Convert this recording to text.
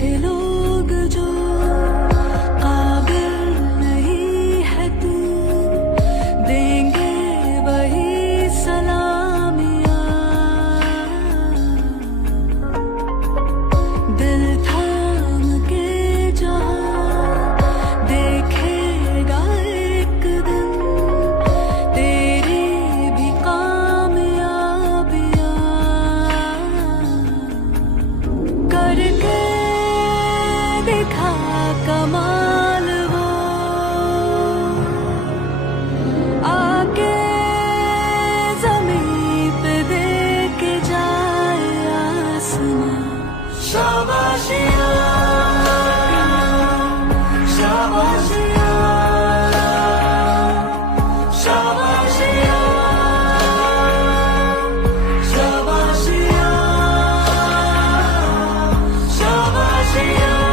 थे लोग जो काबिल नहीं है तू, देंगे वही सलामियाँ। दिल थाम के जहाँ देखेगा एक दिन तेरी भी कामयाबियाँ। करके दिखा कमाल वो, आके ज़मीं पे दे के जाए आसमां। शाबाशियाँ, शाबाशियाँ, शाबाशियाँ, शाबाशियाँ, शाबाशियाँ।